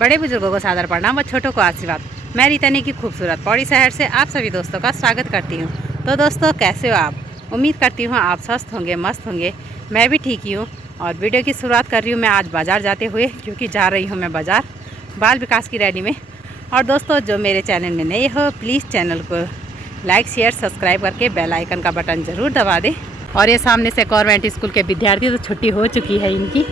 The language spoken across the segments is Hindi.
बड़े बुजुर्गों को सादर प्रणाम व छोटों को आशीर्वाद। मैं रीतनी की खूबसूरत पौड़ी शहर से आप सभी दोस्तों का स्वागत करती हूँ। तो दोस्तों, कैसे हो आप? उम्मीद करती हूँ आप स्वस्थ होंगे, मस्त होंगे। मैं भी ठीक ही हूँ और वीडियो की शुरुआत कर रही हूँ मैं आज बाज़ार जाते हुए, क्योंकि जा रही हूँ मैं बाज़ार बाल विकास की रैली में। और दोस्तों, जो मेरे चैनल में नए हो प्लीज़ चैनल को लाइक शेयर सब्सक्राइब करके बेल आइकन का बटन ज़रूर दबा दें। और ये सामने से कॉन्वेंट स्कूल के विद्यार्थी, तो छुट्टी हो चुकी है इनकी।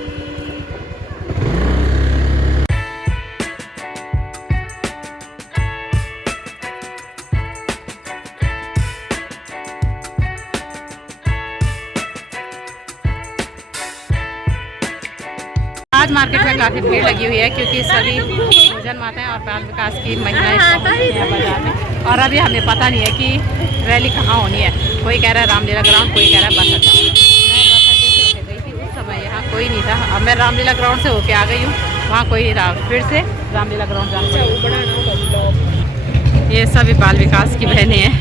आज मार्केट में काफ़ी भीड़ लगी हुई है, क्योंकि सभी पूजन माताएं और बाल विकास की महिलाएं बाजार में। और अभी हमें पता नहीं है कि रैली कहाँ होनी है। कोई कह रहा है रामलीला ग्राउंड, कोई कह रहा है बस अड्डा। मैं बस अड्डे से होके गई थी, उस समय यहाँ कोई नहीं था। अब मैं रामलीला ग्राउंड से होके आ गई हूँ, वहाँ कोई नहीं था। फिर से रामलीला ग्राउंड जाना। ये सभी बाल विकास की बहनें हैं,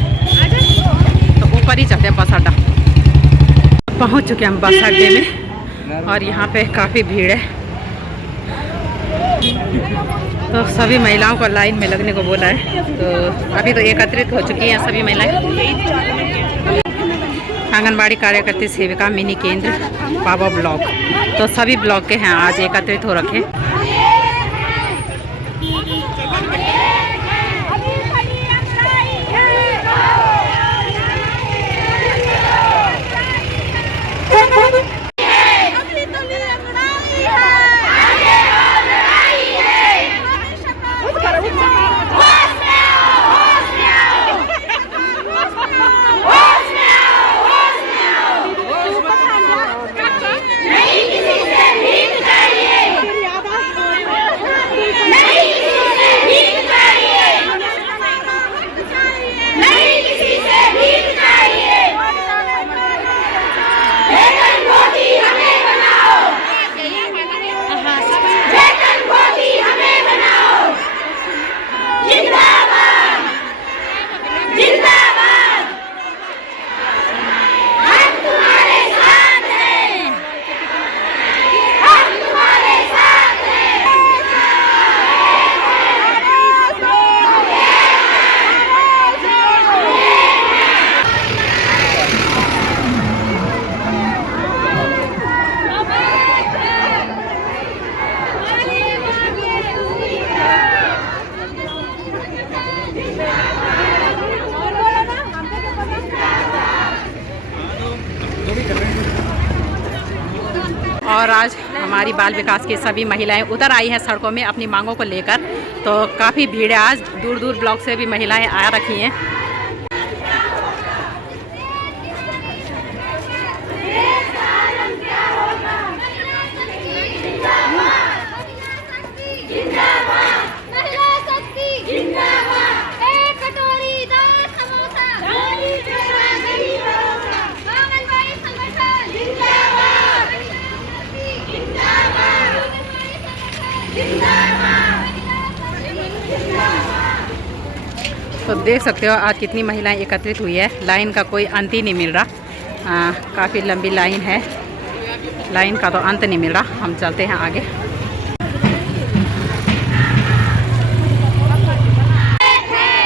तो ऊपर ही चलते हैं बस अड्डा। पहुँच चुके हैं हम बस अड्डे में और यहाँ पे काफ़ी भीड़ है। तो सभी महिलाओं को लाइन में लगने को बोला है। तो अभी तो एकत्रित हो चुकी हैं सभी महिलाएं। आंगनबाड़ी कार्यकर्ती सेविका मिनी केंद्र पावा ब्लॉक, तो सभी ब्लॉक के हैं आज एकत्रित हो रखे। और आज हमारी बाल विकास की सभी महिलाएं उतर आई हैं सड़कों में अपनी मांगों को लेकर। तो काफ़ी भीड़ है आज, दूर दूर ब्लॉक से भी महिलाएं आ रखी हैं। तो देख सकते हो आज कितनी महिलाएं एकत्रित हुई है। लाइन का कोई अंत ही नहीं मिल रहा। काफ़ी लंबी लाइन है, लाइन का तो अंत नहीं मिल रहा। हम चलते हैं आगे।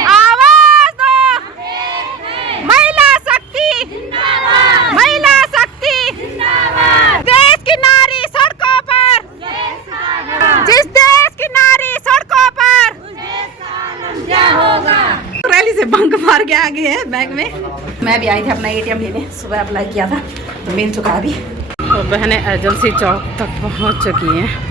आवाज दो, महिला शक्ति, महिला शक्ति, देश की नारी सड़कों पर, जिस देश की नारी सड़कों पर क्या होगा। रैली से बंक मार के आ गए हैं बैंक में। मैं भी आई थी अपना ATM लेने, सुबह अप्लाई किया था तो मिल चुका अभी। तो बहनें एजेंसी चौक तक पहुंच चुकी हैं।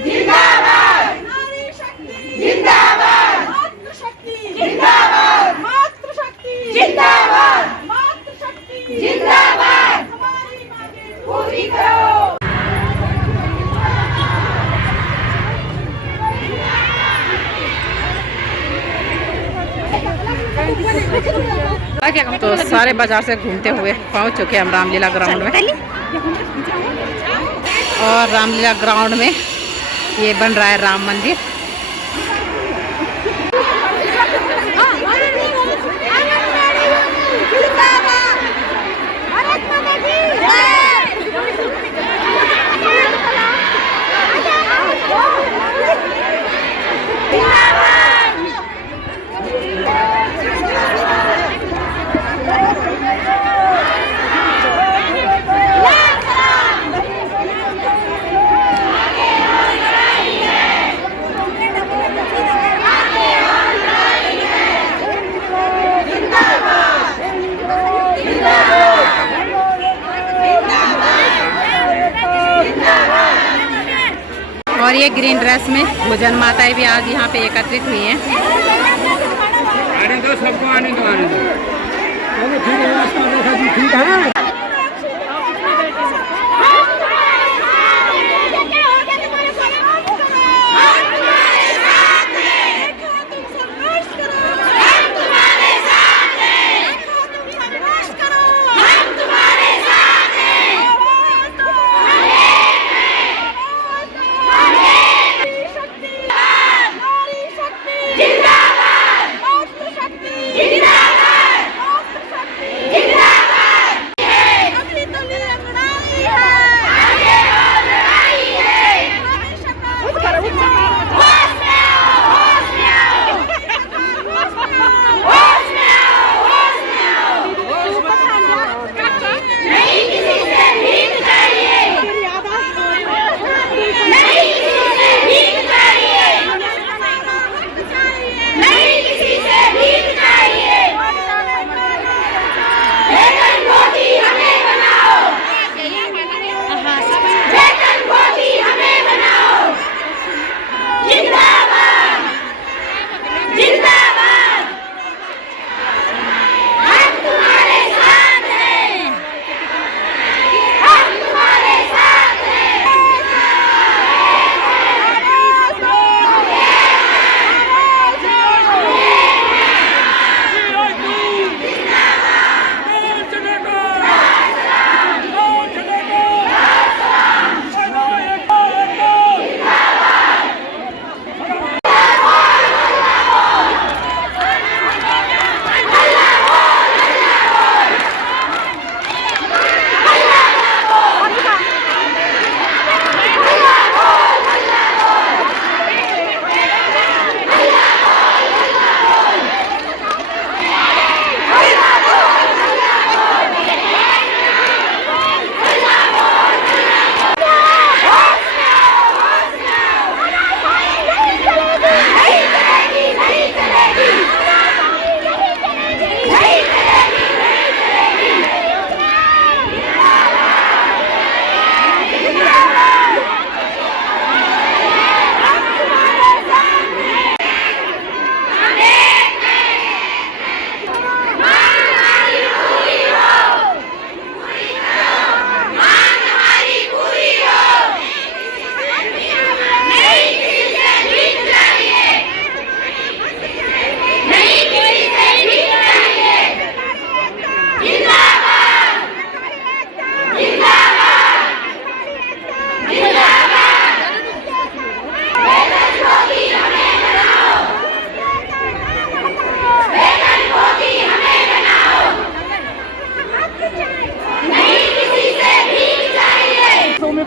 जिंदाबाद तो सारे बाजार से घूमते हुए पहुंच चुके हैं हम रामलीला ग्राउंड में। और रामलीला ग्राउंड में ये बन रहा है राम मंदिर। और ये ग्रीन ड्रेस में भोजन माताएं भी आज यहाँ पे एकत्रित हुई हैं। आने दो सबको, आने दो, आने दो। ठीक है।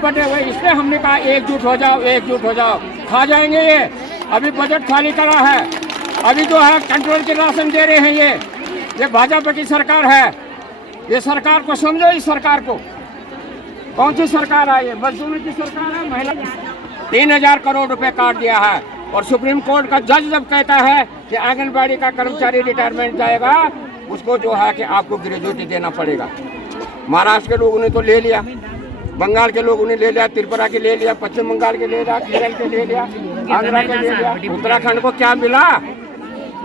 बटे हुए, इसलिए हमने कहा एकजुट हो जाओ, एकजुट हो जाओ। खा जाएंगे ये, अभी बजट खाली करा है, अभी जो है कंट्रोल के राशन दे रहे हैं। ये भाजपा की सरकार है। ये सरकार को समझो, इस सरकार को। कौन सी सरकार है ये? मजदूरों की सरकार है। महिला 3000 करोड़ रुपए काट दिया है। और सुप्रीम कोर्ट का जज जब कहता है कि आंगनबाड़ी का कर्मचारी रिटायरमेंट जाएगा, उसको जो है कि आपको ग्रेजुएटी देना पड़ेगा। महाराष्ट्र के लोगों ने तो ले लिया, बंगाल के लोगों ने ले लिया, त्रिपुरा के ले लिया, पश्चिम बंगाल के ले लिया, केरल के ले लिया, आंध्रा के ले लिया। उत्तराखंड को क्या मिला?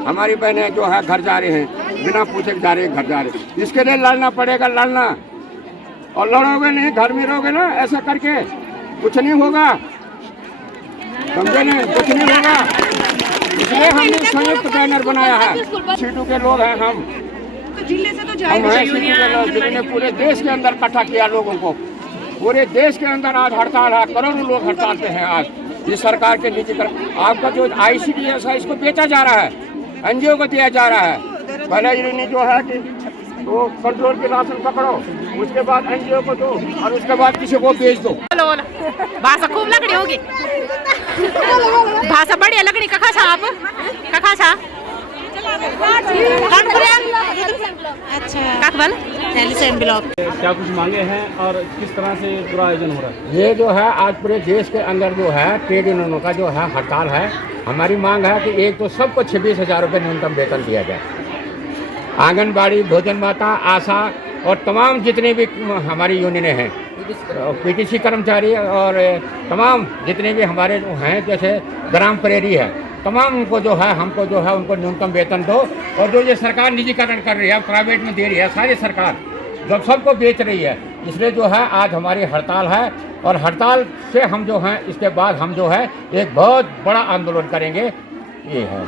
हमारी बहनें जो है घर जा रहे हैं, बिना पूछे जा रहे हैं, घर जा रहे हैं। इसके लिए लड़ना पड़ेगा, लड़ना। और लड़ोगे नहीं, घर में रहोगे ना, ऐसा करके कुछ नहीं होगा, समझे नहीं? कुछ नहीं होगा। इसलिए हमने संयुक्त बैनर बनाया है। सीटों के लोग हैं हम, जिले से तो हम जाएगा हैं जिन्होंने पूरे देश के अंदर इकट्ठा किया लोगों को। पूरे देश के अंदर आज हड़ताल है, करोड़ों लोग हड़ताल पे हैं आज। ये सरकार के निजीकरण, आपका जो ICDS है इसको बेचा जा रहा है, NGO को दिया जा रहा है। पहले इन्होंने जो है कि वो कंट्रोल के राशन पकड़ो, उसके बाद NGO को दो और उसके बाद किसी को बेच दो। भाषा खूब लकड़ी होगी, भाषा बढ़िया लकड़ी। कखा छा आप, कखा छा अच्छा कखबल ब्लॉक। क्या कुछ मांगे हैं और किस तरह से पूरा आयोजन हो रहा है? ये जो है आज पूरे देश के अंदर जो है ट्रेड यूनियनों का जो है हड़ताल है। हमारी मांग है कि एक तो सबको 26,000 रुपये न्यूनतम वेतन दिया जाए। आंगनबाड़ी, भोजन माता, आशा और तमाम जितने भी हमारी यूनियनें हैं, PTC कर्मचारी और तमाम जितने भी हमारे जो हैं, जैसे ग्राम प्रेरी है, तमाम उनको जो है हमको जो है उनको न्यूनतम वेतन दो। और जो ये सरकार निजीकरण कर रही है, प्राइवेट में दे रही है, सारी सरकार जब सबको बेच रही है, इसलिए जो है आज हमारी हड़ताल है। और हड़ताल से हम जो हैं इसके बाद हम जो है एक बहुत बड़ा आंदोलन करेंगे। ये है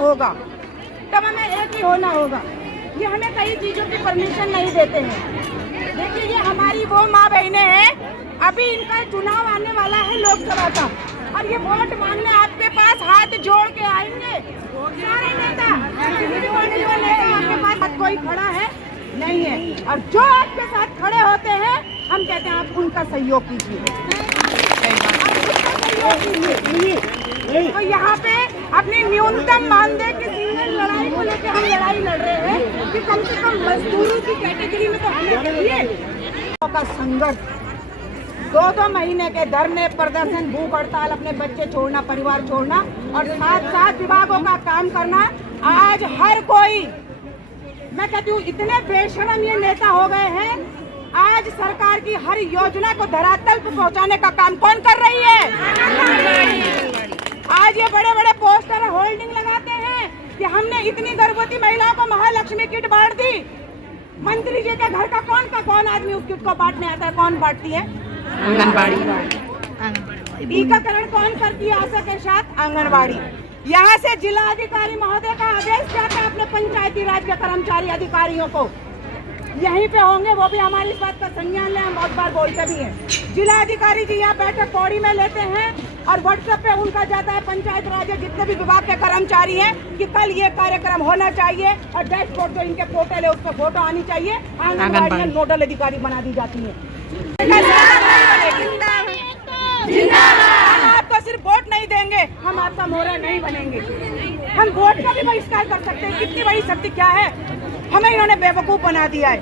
होगा, तब हमें एक ही होना होगा। ये हमें कई चीजों की परमिशन नहीं देते हैं। देखिए, ये हमारी वो माँ बहनें हैं, अभी इनका चुनाव आने वाला है लोकसभा का, और ये वोट मांगने आपके पास हाथ जोड़ के आएंगे। सारे नेता, आपके पास कोई खड़ा है नहीं है, और जो आपके साथ खड़े होते हैं हम कहते हैं आप उनका सहयोग कीजिए। तो यहाँ पे अपनी न्यूनतम मानदेय की सिंगल लड़ाई को लेकर हम लड़ाई लड़ रहे हैं कि कम से कम मजदूरों की कैटेगरी में तो हमें चाहिए। का संघर्ष, 2-2 महीने के धरने, प्रदर्शन, भूख हड़ताल, अपने बच्चे छोड़ना, परिवार छोड़ना और साथ विभागों का काम करना। आज हर कोई, मैं कहती हूँ, इतने बेशरम ये नेता हो गए हैं। आज सरकार की हर योजना को धरातल पर पहुँचाने का काम कौन कर रही है? आज ये बड़े बड़े पोस्टर होल्डिंग लगाते हैं कि हमने इतनी गर्भवती महिलाओं को महालक्ष्मी किट बांट दी। मंत्री जी के घर का कौन आदमी उस किट को बांटने आता है? कौन बांटती है? आंगनबाड़ी। टीकाकरण कौन करती है आशा के साथ? आंगनबाड़ी। यहाँ से जिला अधिकारी महोदय का आदेश जाता है अपने पंचायती राज के कर्मचारी अधिकारियों को, यहीं पे होंगे, वो भी हमारी इस बात का संज्ञान लें, हम बहुत बार बोलते भी हैं। जिला अधिकारी जी यहाँ बैठक पौड़ी में लेते हैं और व्हाट्सएप पे उनका जाता है पंचायत राज जितने भी विभाग के कर्मचारी हैं कि कल ये कार्यक्रम होना चाहिए और डैशबोर्ड जो इनके पोर्टल है उस पर फोटो आनी चाहिए। आंगनबाड़ी में नोडल अधिकारी बना दी जाती है। हम आपको सिर्फ वोट नहीं देंगे, हम आपका मोहरा नहीं बनेंगे। हम वोट का भी बहिष्कार कर सकते हैं। कितनी बड़ी शक्ति क्या है? हमें इन्होंने बेवकूफ बना दिया है।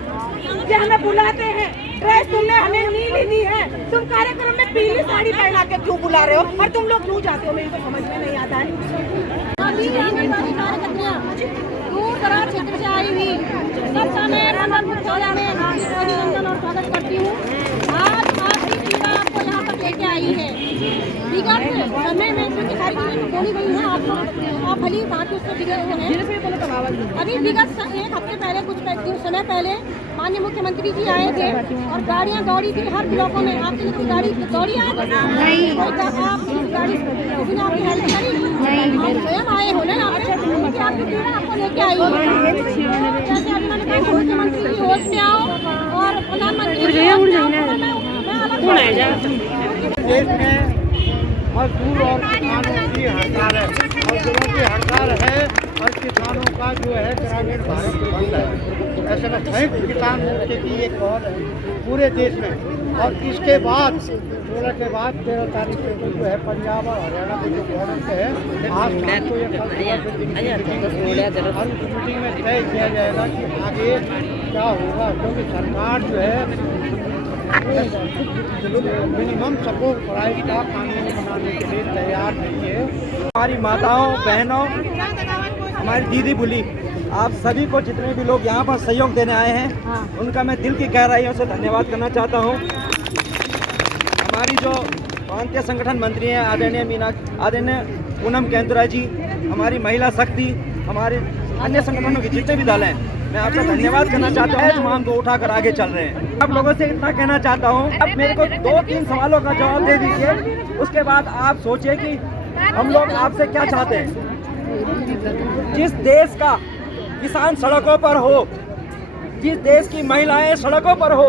ये हमें बुलाते हैं, ड्रेस तुमने हमें नीली दी है, तुम कार्यक्रम में पीली साड़ी पहना के क्यों बुला रहे हो और तुम लोग क्यों जाते हो? मेरी तो समझ में नहीं आता है। दूर दराज क्षेत्र से आई हुई सबका मैं अभिनंदन और स्वागत करती हूँ। आज आपकी पीड़ा आपको यहाँ तक लेके आई है। विगत समय में जो सारी चीजें बोली गई हैं आप भली बात उसको दिए हुए हैं। अभी विगत एक हफ्ते पहले कुछ समय पहले माननीय मुख्यमंत्री जी आए थे और गाड़ियाँ दौड़ी थी हर ब्लॉकों में। आपकी गाड़ी दौड़ी आए थे? नहीं। आप गाड़ी आपकी हेल्प करी? नहीं। स्वयं आए हो ना? आपकी पीड़ा आपको लेके आई है। जैसे उन्होंने कहा मुख्यमंत्री जी होश में आओ और प्रधानमंत्री देश में मजदूर और किसानों की हड़ताल है, मजदूरों की हड़ताल है और किसानों का जो है ग्रामीण भारत बंद है। ऐसे में संयुक्त किसान मोर्चे की एक कॉल है पूरे देश में। और इसके बाद 16 के बाद 13 तारीख को जो है पंजाब और हरियाणा के जो बॉर्डर पे है, आज शाम को ये हर मीटिंग में तय किया जाएगा कि आगे क्या होगा, क्योंकि सरकार जो है मिनिमम सपोर्ट प्राइस का कानून बनाने के लिए तैयार नहीं है। हमारी माताओं बहनों, हमारी दीदी बुली, आप सभी को जितने भी लोग यहाँ पर सहयोग देने आए हैं उनका मैं दिल की गहराइयों से धन्यवाद करना चाहता हूँ। हमारी जो प्रांतीय संगठन मंत्री हैं आदरणीय पूनम केंद्रा जी, हमारी महिला शक्ति, हमारे अन्य संगठनों के जितने भी दल हैं, मैं आपका धन्यवाद करना चाहता हूँ। हम को उठाकर आगे चल रहे हैं। आप लोगों से इतना कहना चाहता हूँ, अब मेरे को 2-3 सवालों का जवाब दे दीजिए, उसके बाद आप सोचिए कि हम लोग आपसे क्या चाहते हैं। जिस देश का किसान सड़कों पर हो, जिस देश की महिलाएं सड़कों पर हो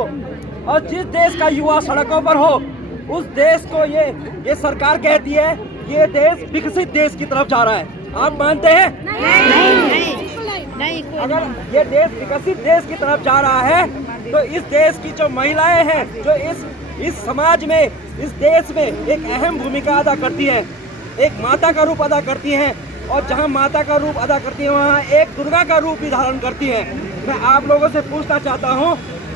और जिस देश का युवा सड़कों पर हो, उस देश को ये सरकार कहती है ये देश विकसित देश की तरफ जा रहा है। आप मानते हैं? नहीं। अगर ये देश विकसित देश की तरफ जा रहा है तो इस देश की जो महिलाएं हैं, जो इस समाज में, इस देश में एक अहम भूमिका अदा करती हैं, एक माता का रूप अदा करती हैं, और जहां माता का रूप अदा करती हैं वहां एक दुर्गा का रूप भी धारण करती हैं। मैं आप लोगों से पूछना चाहता हूं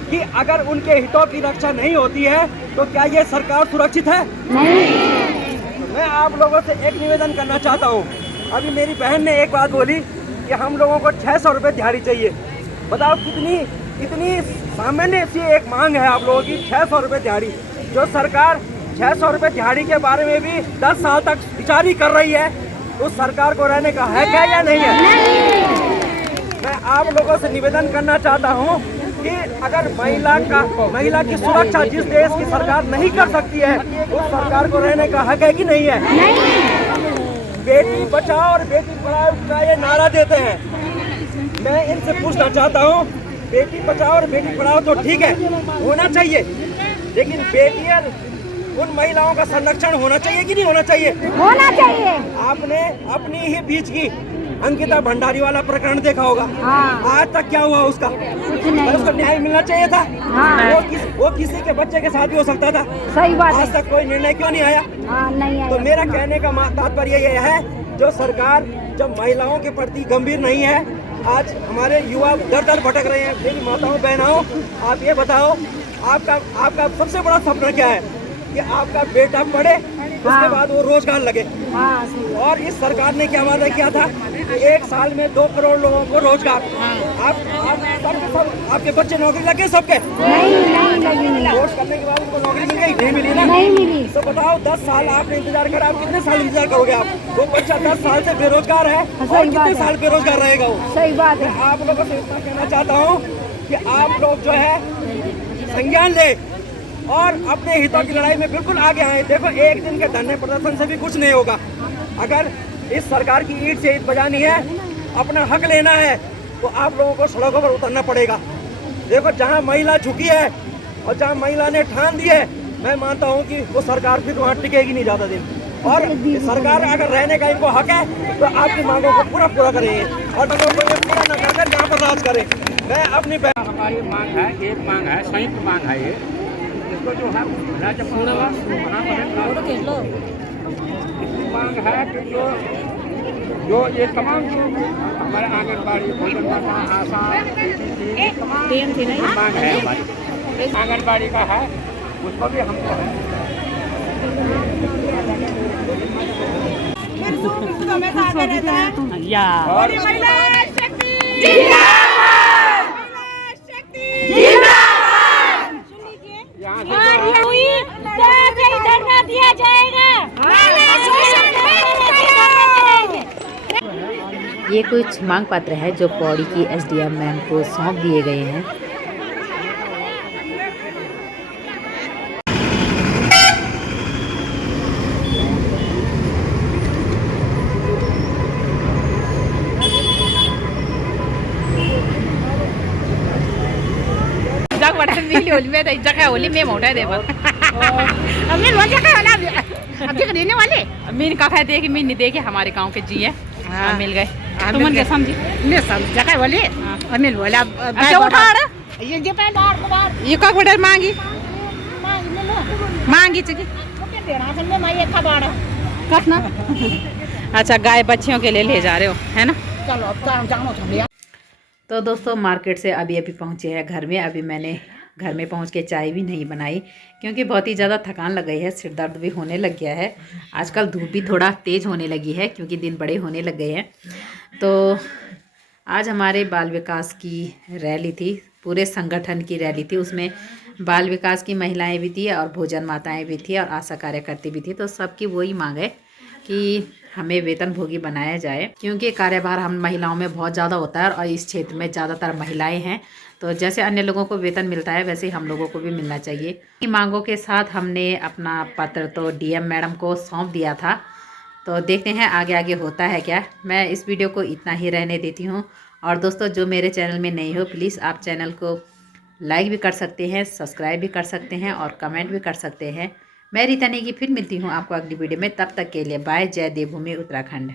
कि अगर उनके हितों की रक्षा नहीं होती है तो क्या ये सरकार सुरक्षित है? नहीं। मैं आप लोगों से एक निवेदन करना चाहता हूं। अभी मेरी बहन ने एक बात बोली कि हम लोगों को 600 रुपये दिहाड़ी चाहिए। बताओ कितनी सामान्य सी एक मांग है आप लोगों की, 600 रुपये दिहाड़ी। जो सरकार 600 रुपये दिहाड़ी के बारे में भी 10 साल तक विचार ही कर रही है, उस सरकार को रहने का है क्या या नहीं है? मैं आप लोगों से निवेदन करना चाहता हूं कि अगर महिला की सुरक्षा जिस देश की सरकार नहीं कर सकती है, उस सरकार को रहने का हक है कि नहीं है? बेटी बचाओ और बेटी पढ़ाओ का ये नारा देते हैं। मैं इनसे पूछना चाहता हूँ, बेटी बचाओ और बेटी पढ़ाओ तो ठीक है, होना चाहिए, लेकिन बेटियां उन महिलाओं का संरक्षण होना चाहिए कि नहीं होना चाहिए? होना चाहिए। आपने अपनी ही बीच की अंकिता भंडारी वाला प्रकरण देखा होगा। आज तक क्या हुआ उसका? उसको न्याय मिलना चाहिए था। वो किसी के बच्चे के साथ भी हो सकता था। सही बात। आज तक कोई निर्णय क्यों नहीं आया? नहीं आया। तो मेरा कहने का तात्पर्य ये है, जो सरकार जब महिलाओं के प्रति गंभीर नहीं है, आज हमारे युवा दर भटक रहे हैं। मेरी माताओं बहनाओं, आप ये बताओ, आपका सबसे बड़ा सपना क्या है? कि आपका बेटा पढ़े, उसके बाद वो रोजगार लगे। और इस सरकार ने क्या वादा किया था कि 1 साल में 2 करोड़ लोगों को रोजगार। आप सब आपके बच्चे नौकरी लगे सबके? नहीं। कोर्स करने के बाद उनको नौकरी मिल गई? नहीं मिली ना। नहीं मिली। तो बताओ 10 साल आपने इंतजार करा, आप कितने साल इंतजार करोगे? आप वो बच्चा 10 साल से बेरोजगार है और कितने साल बेरोजगार रहेगा वो? सही बात है। आप लोगों से इतना कहना चाहता हूँ कि आप लोग जो है संज्ञान ले और अपने हितों की लड़ाई में बिल्कुल आगे आए। देखो, एक दिन के धरने प्रदर्शन से भी कुछ नहीं होगा। अगर इस सरकार की ईंट से ईंट बजानी है, अपना हक लेना है, तो आप लोगों को सड़कों पर उतरना पड़ेगा। देखो, जहां महिला झुकी है और जहां महिला ने ठान दी है, मैं मानता हूं कि वो सरकार फिर वहां टिकेगी नहीं ज़्यादा दिन। और सरकार अगर रहने का इनको हक है तो आपकी मांगों को पूरा करेंगे और अगर वो ये पूरा न कर यहाँ पर राज करें। मैं अपनी हमारी मांग है, एक मांग है, संयुक्त मांग है ये। इसको जो है राज्य मांग है कि जो ये तमाम हमारे आंगनबाड़ी, भोजन माता, आशा, तमाम मांग है हमारी आंगनबाड़ी का है, उसको भी हमको है। हमेशा आगे रहता है। या और महिला शक्ति यहाँ से धरना दिया जाएगा। ये कुछ मांग पत्र है जो पौड़ी की एसडीएम मैम को सौंप दिए गए हैं। होली में मोटा दे मीन का खाए देखे मीन नहीं देखे हमारे गांव के जी है। हाँ, मिल गए तुमन के समझी मैं समझ जगह बोले अमिल बोला अच्छा उठा ये जे पे बार ये का बडर मांगी चकी कतना अच्छा गाय बच्चियों के लिए ले जा रहे हो है ना। चलो अब काम जानो। तो दोस्तों मार्केट से अभी पहुंचे हैं घर में। अभी मैंने घर में पहुंच के चाय भी नहीं बनाई क्योंकि बहुत ही ज़्यादा थकान लग गई है, सिर दर्द भी होने लग गया है। आजकल धूप भी थोड़ा तेज़ होने लगी है क्योंकि दिन बड़े होने लग गए हैं। तो आज हमारे बाल विकास की रैली थी, पूरे संगठन की रैली थी। उसमें बाल विकास की महिलाएं भी थी और भोजन माताएं भी थी और आशा कार्यकर्ती भी थी। तो सबकी वही मांग है कि हमें वेतनभोगी बनाया जाए क्योंकि कार्यभार हम महिलाओं में बहुत ज़्यादा होता है और इस क्षेत्र में ज़्यादातर महिलाएं हैं। तो जैसे अन्य लोगों को वेतन मिलता है वैसे ही हम लोगों को भी मिलना चाहिए। इन मांगों के साथ हमने अपना पत्र तो डीएम मैडम को सौंप दिया था। तो देखते हैं आगे आगे होता है क्या। मैं इस वीडियो को इतना ही रहने देती हूँ। और दोस्तों जो मेरे चैनल में नए हो प्लीज़ आप चैनल को लाइक भी कर सकते हैं, सब्सक्राइब भी कर सकते हैं और कमेंट भी कर सकते हैं। मैं रीता नेगी फिर मिलती हूँ आपको अगली वीडियो में। तब तक के लिए बाय। जय देवभूमि उत्तराखंड।